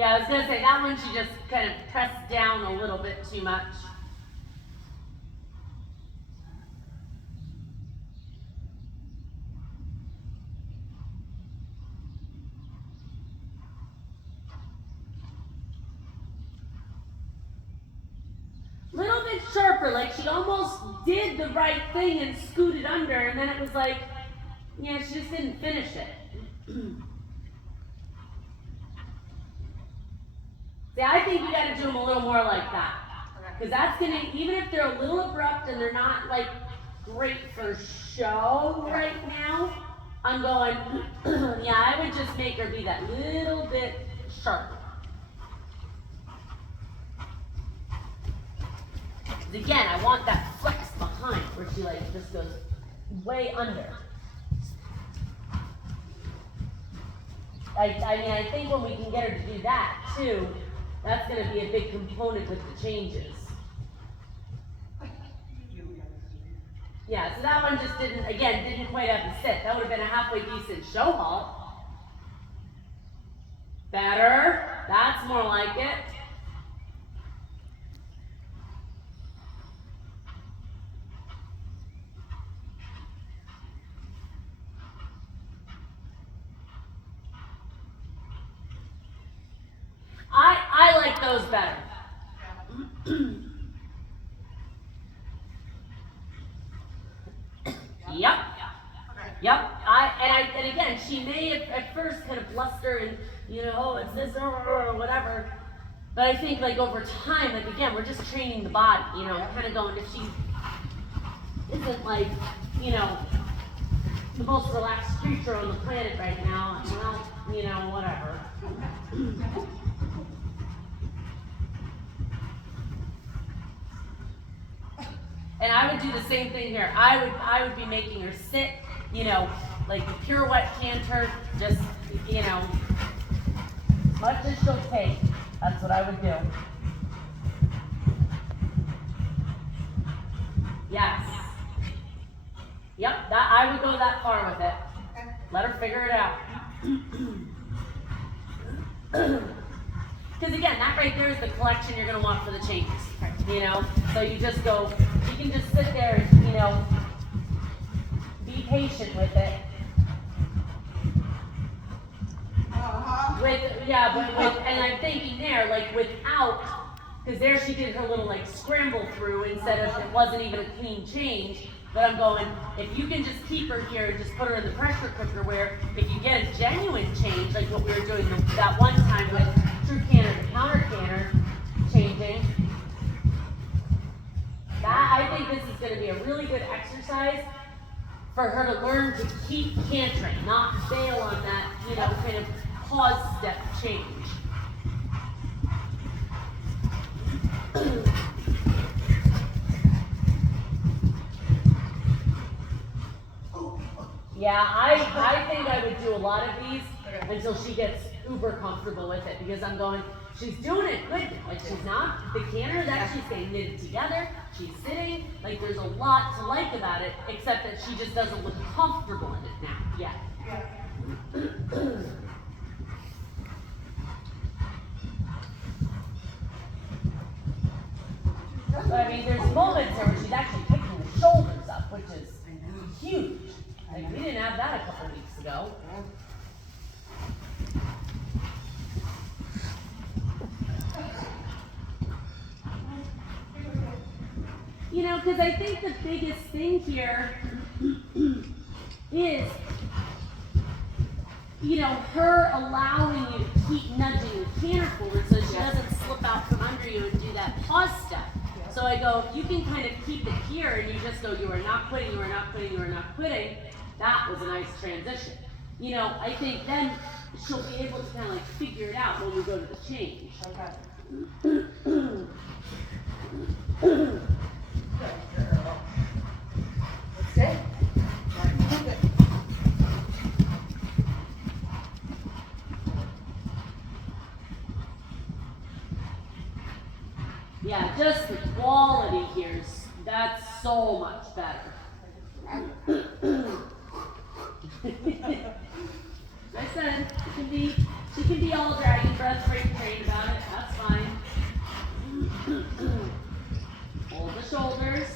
Yeah, I was gonna say that one she just kind of pressed down a little bit too much. Little bit sharper, like she almost did the right thing and scooted under, and then it was like, yeah, she just didn't finish it. See, I think you gotta do them a little more like that. Because that's gonna, even if they're a little abrupt and they're not like great for show right now, I'm going, yeah, I would just make her be that little bit sharper. Again, I want that flex behind where she like just goes way under. I mean, I think when we can get her to do that too, that's going to be a big component with the changes. Yeah, so that one just didn't quite have the sit. That would have been a halfway decent show halt. Better. That's more like it. I like those better. Yep. Yep. And again, she may at first kind of bluster and oh, it's this or whatever. But I think like over time, like again, we're just training the body, kind of going, if she isn't like, the most relaxed creature on the planet right now, well, whatever. And I would do the same thing here. I would be making her sit, like the pirouette canter, just, as much as she'll take. That's what I would do. Yes. Yep, I would go that far with it. Let her figure it out. Because again, that right there is the collection you're going to want for the changes. So you just go, you can just sit there and, be patient with it. And I'm thinking there, like without, because there she did her little like scramble through instead of, it wasn't even a clean change. But I'm going, if you can just keep her here and just put her in the pressure cooker where if you get a genuine change, like what we were doing that one time with true canter to counter canter changing, I think this is going to be a really good exercise for her to learn to keep cantering, not fail on that, kind of pause step change. Yeah, I think I would do a lot of these until she gets uber comfortable with it, because I'm going, she's doing it good now. Like she's not, the canter that she's getting knitted together, she's sitting, like there's a lot to like about it, except that she just doesn't look comfortable in it now yet. But I mean, there's moments where she's actually picking the shoulders up, which is huge. Like we didn't have that a couple weeks ago. Because I think the biggest thing here is, her allowing you to keep nudging the canter forward so she doesn't slip out from under you and do that pause step. So I go, if you can kind of keep it here and you just go, you are not quitting, you are not quitting, you are not quitting, that was a nice transition. I think then she'll be able to kind of like figure it out when we go to the change. Okay. Good girl. That's it. Yeah, just the quality here, that's so much better. I said, it can be She can be all dragon breath, trained about it. That's fine. Hold the shoulders.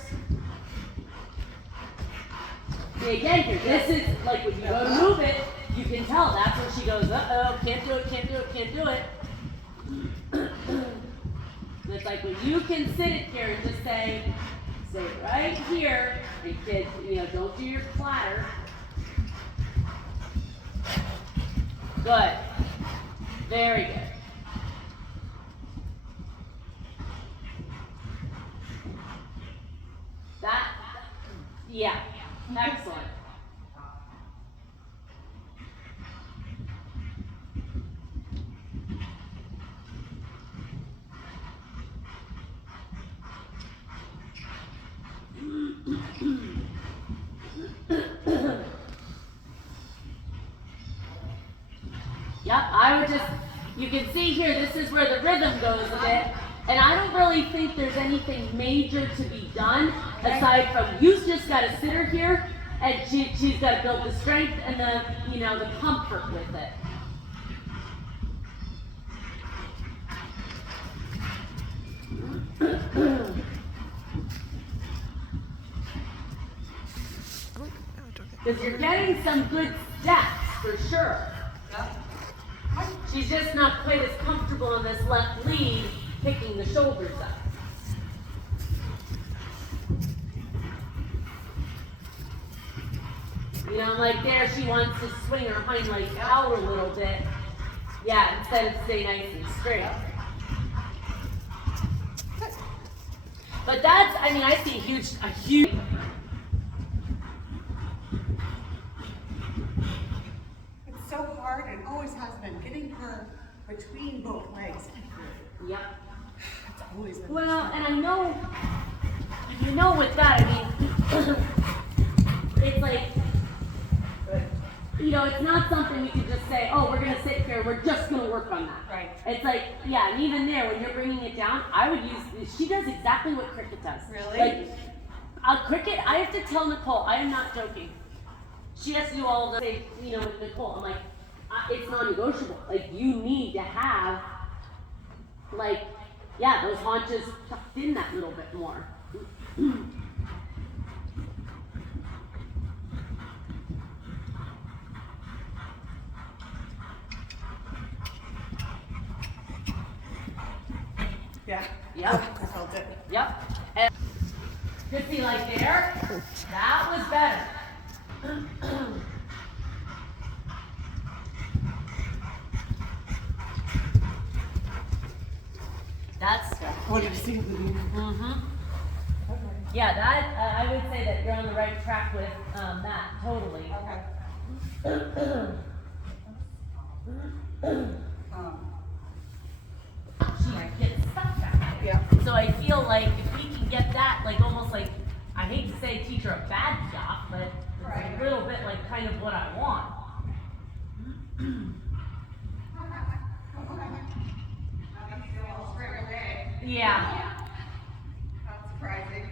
See, again here, this is like when you go to move it, you can tell that's when she goes, uh-oh, can't do it, can't do it, can't do it. It's like when you can sit it here and just say right here, and kids, don't do your clatter. Good. Very good. Yeah, excellent. Yep, I would just, you can see here, this is where the rhythm goes a bit. And I don't really think there's anything major to be done aside from you just got to sit her here and she's got to build the strength and the comfort with it. Because you're getting some good steps for sure. She's just not quite as comfortable on this left lead, picking the shoulders up. Like there, she wants to swing her hind leg out a little bit. Yeah, instead of stay nice and straight. But that's, I see a huge. It's so hard and always has been getting her between both legs. Yep. It's always been. Well, and I know with that, it's like, it's not something we can just say, oh, we're going to sit here, we're just going to work on that. Right. It's like, yeah, and even there, when you're bringing it down, I would use, she does exactly what Cricket does. Really? Like, Cricket, I have to tell Nicole, I am not joking. She has to do all the things, with Nicole. I'm like, it's non-negotiable. Like, you need to have, those haunches tucked in that little bit more. Yeah. Yep. I felt it. Yep. And just see like there, that was better. That's What did you see? mm-hmm. Yeah, that I would say that you're on the right track with that totally. Okay. She gets stuck back there. Yeah. So I feel like if we can get that, like almost like, I hate to say teach her a bad job, but it's a little bit like kind of what I want. Yeah. Not surprising.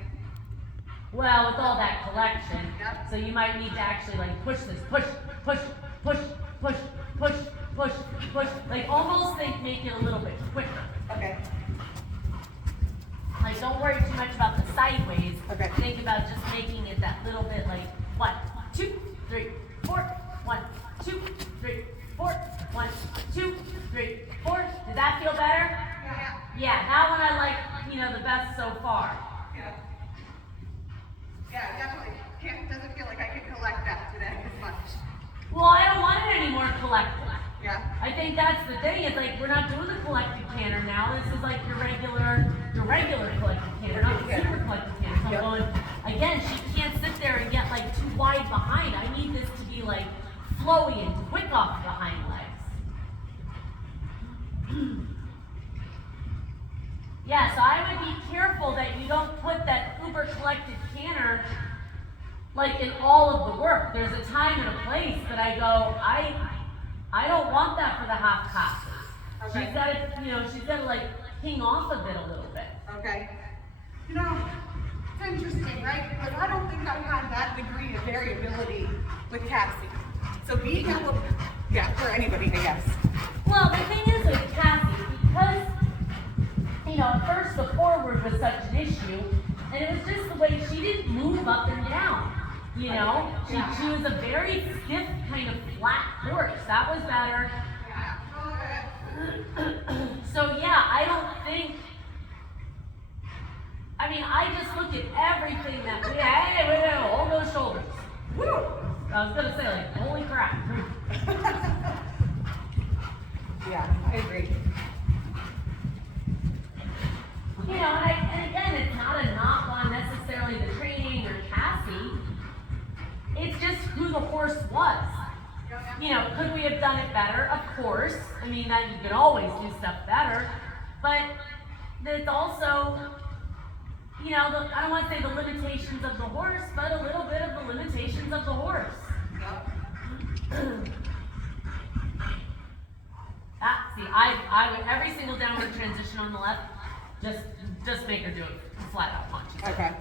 Well, with all that collection, Yep. so you might need to actually like push this, push, push, push, push, push, push, push, like almost make it a little bit quicker. Okay. Like don't worry too much about the sideways. Okay. Think about just making it that little bit like 1, 2, 3, 4, 1, 2, 3, 4, 1, 2, 3, 4. Does that feel better? Yeah. Yeah, that one I like, the best so far. Yeah. Yeah, definitely. Doesn't feel like I can collect that today as much. Well, I don't want it anymore collected. Yeah. I think that's the thing. It's like we're not doing the collected canter now. This is like your regular collected canter, not the super collected canter. So I'm going, again, she can't sit there and get like too wide behind. I need this to be like flowy and quick off the hind legs. Yeah, so I would be careful that you don't put that uber collected canter like in all of the work. There's a time and a place that I go, I don't want that for the half passes. Okay. She's got to like ping off a little bit. Okay. It's interesting, right? Because I don't think I had that degree of variability with Cassie. So being able, for anybody, I guess. Well, the thing is with Cassie, because, at first the forward was such an issue, and it was just the way she didn't move up and down, She was a very stiff, kind of flat horse. That was better. So yeah, I don't think, I just looked at everything that we had. Hey, hold those shoulders. Woo! I was gonna say, like, holy crap. Yeah, I agree. And again, it's not a knock on necessarily the training or Cassie. It's just who the horse was. Could we have done it better? Of course. That you can always do stuff better. But it's also, I don't want to say the limitations of the horse, but a little bit of the limitations of the horse. I would every single downward transition on the left, just make her do it flat out punch. Okay.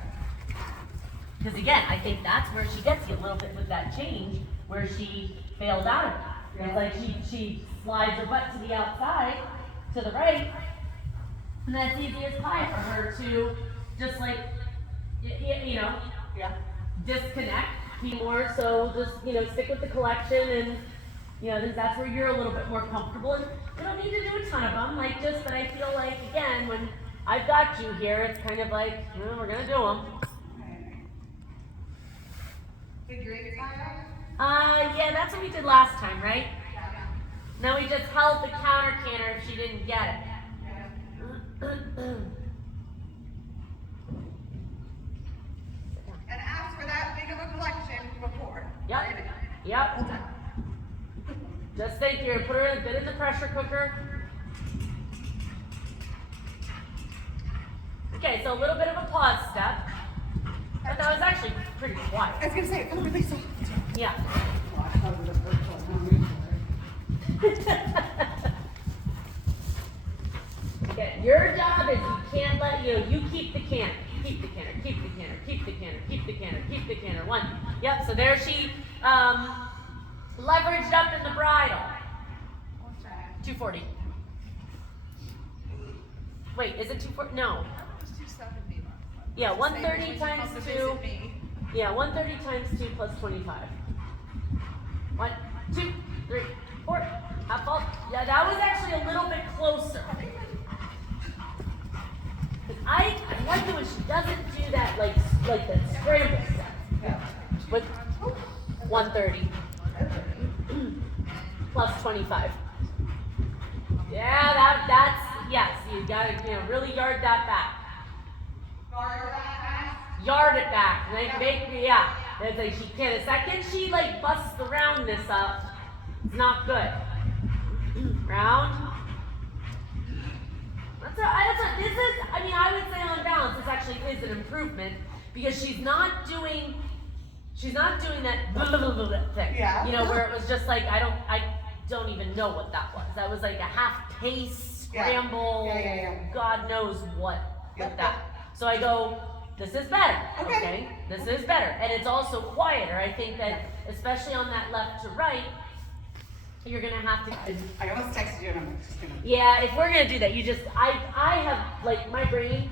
Because again, I think that's where she gets you a little bit with that change, where she failed out of it. It's like she slides her butt to the outside, to the right, and that's easy as pie for her to just disconnect, be more so just, stick with the collection and, that's where you're a little bit more comfortable. And you don't need to do a ton of them, but I feel like, again, when I've got you here, it's kind of like, we're going to do them. Yeah, that's what we did last time, right? Yeah. Now we just held the counter canter if she didn't get it. And ask for that big of a collection before. Yep. Just think you're gonna put her a bit in the pressure cooker. Okay, so a little bit of a pause step. But that was actually pretty quiet. I was gonna say, it felt really soft. Yeah. Okay, your job is you can't let you keep the canter. Keep the canter, keep the canter, keep the canter, keep the canter, keep the canter. One. Yep, so there she leveraged up in the bridle. 240. Wait, is it 240? No. Yeah, 130 times 2. Yeah, 130 times 2 plus 25. 1, 2, 3, 4. Half ball. Yeah, that was actually a little bit closer. I like it when she doesn't do that, like the scramble set. With 130 plus 25. Yeah, that's yes. You gotta really yard that back. Yard it back. Like It's like she can't. The second she busts the roundness up, it's not good. Round. This is. I would say on balance, this actually is an improvement because she's not doing that thing. Yeah. Where it was just like I don't even know what that was. That was like a half pace scramble. Yeah. God knows what with that. So I go, this is better. Okay. This is better. And it's also quieter. I think that especially on that left to right, you're gonna have to. I almost texted you and I'm just gonna. Yeah, if we're gonna do that, I have my brain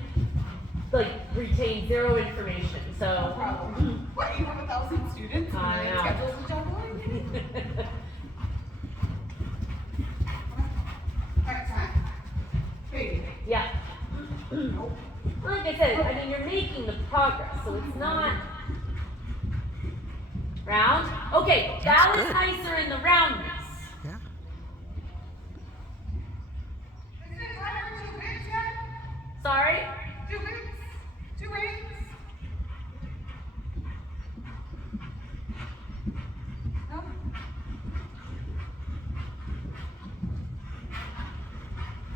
retains zero information. So. No problem. What, you have 1,000 students? I know. Schedules and juggling? Alright, time. Wait. Yeah. Like I said, you're making the progress, so it's not round. Okay, that was nicer in the roundness. Yeah. Sorry? 2 weeks? 2 weeks? No?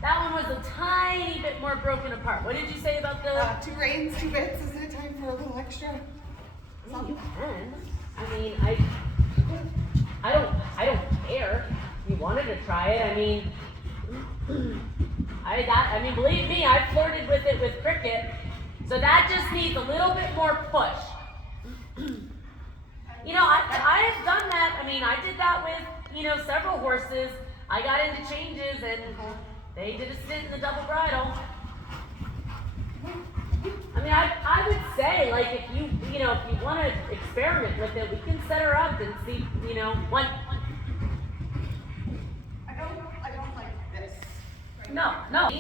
That one was a tiny bit more broken apart. What did you say about the? 2 reins, 2 bits. Isn't it time for a little extra? You can. I don't care. You wanted to try it. Believe me, I flirted with it with cricket. So that just needs a little bit more push. I have done that. I did that with, several horses. I got into changes and they did a stint in the double bridle. I mean, I would say, like, if you want to experiment with it, we can set her up and see, one. I don't like this. No.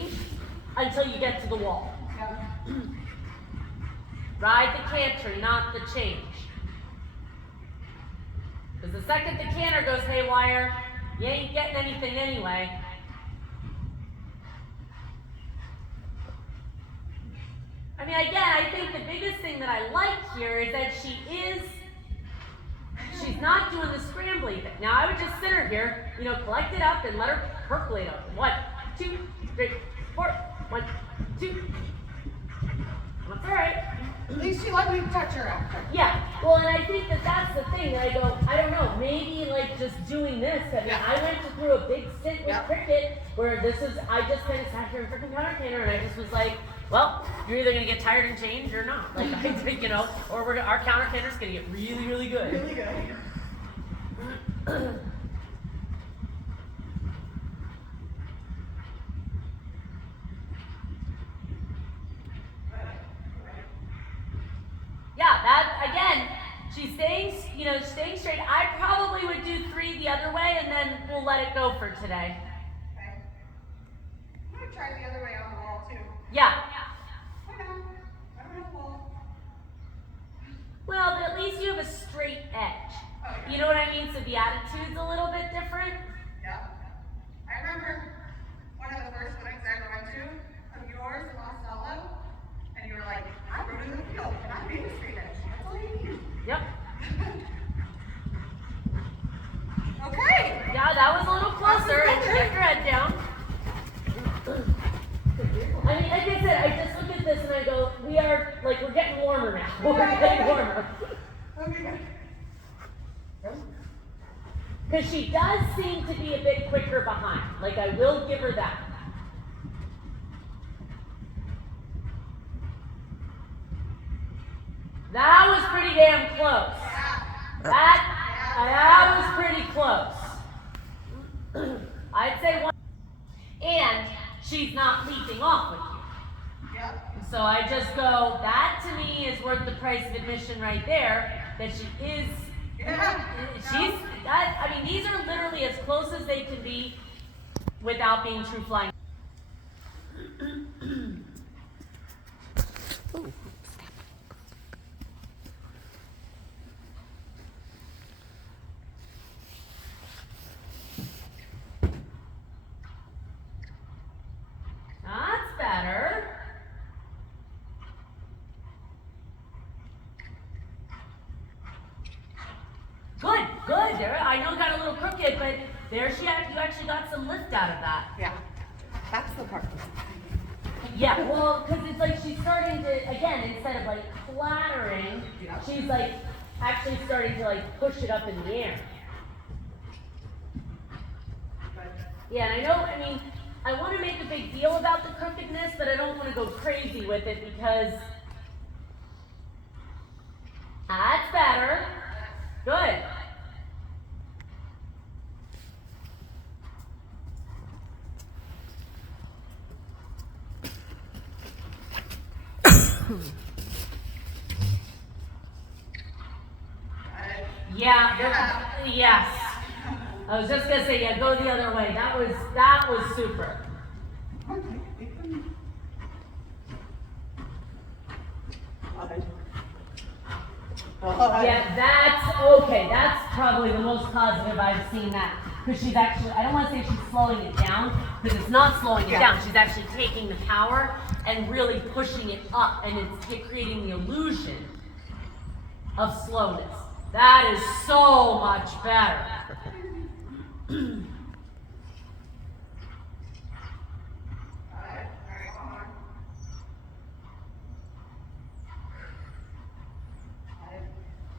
Until you get to the wall. Yeah. Ride the canter, not the change. Because the second the canter goes haywire, you ain't getting anything anyway. I mean, again, I think the biggest thing that I like here is that she's not doing the scrambly thing. Now, I would just sit her here, collect it up and let her percolate up. 1, 2, 3, 4. 1, 2. That's all right. At least you let me touch her after. Yeah, well, and I think that's the thing that I go, I don't know, maybe like just doing this. I mean, I went through a big stint with cricket where I just kind of sat here in freaking counter canter and I just was like, well, you're either going to get tired and change or not. Like, I think, or our counter canter's going to get really, really good. Really good. Yeah, that, again, she's staying straight. I probably would do 3 the other way, and then we'll let it go for today. Okay. I'm going to try the other way on the wall, too. Yeah. I don't have a wall. Well, but at least you have a straight edge. Oh, yeah. You know what I mean? So the attitude's a little bit different. Yeah. I remember one of the first weddings I ever went to of yours in Los Alamos, and you were like, I rode in the field, and I made a straight edge. That's all you need. Yep. Okay. Yeah, that was a little closer, and she kept her head down. I mean, like I said, I just look at this and I go, we're getting warmer now. We're getting warmer. Okay. Because she does seem to be a bit quicker behind. Like, I will give her that. That was pretty damn close. That was pretty close. I'd say 1. And she's not leaping off with you. Yep. So I just go, that to me is worth the price of admission right there, that she is, I mean, these are literally as close as they can be without being true flying. That's better. Good. There, I know it got a little crooked, but you actually got some lift out of that. Yeah. That's the part. Yeah, well, because it's like she's starting to, again, instead of like flattering, she's like actually starting to like push it up in the air. Yeah, and I mean, I want to make a big deal about the crookedness, but I don't want to go crazy with it because that's better. Good. Yes. I was just gonna say, yeah, go the other way. That was super. Yeah, that's okay. That's probably the most positive I've seen that. Because she's actually, I don't want to say she's slowing it down, because it's not slowing it down. She's actually taking the power and really pushing it up, and it's creating the illusion of slowness. That is so much better.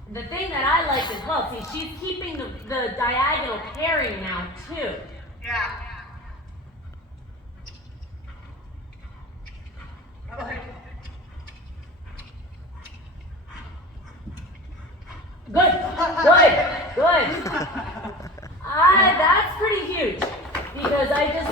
The thing that I like as well, see, she's keeping the diagonal pairing now, too. Yeah. Good. That's pretty huge. because I just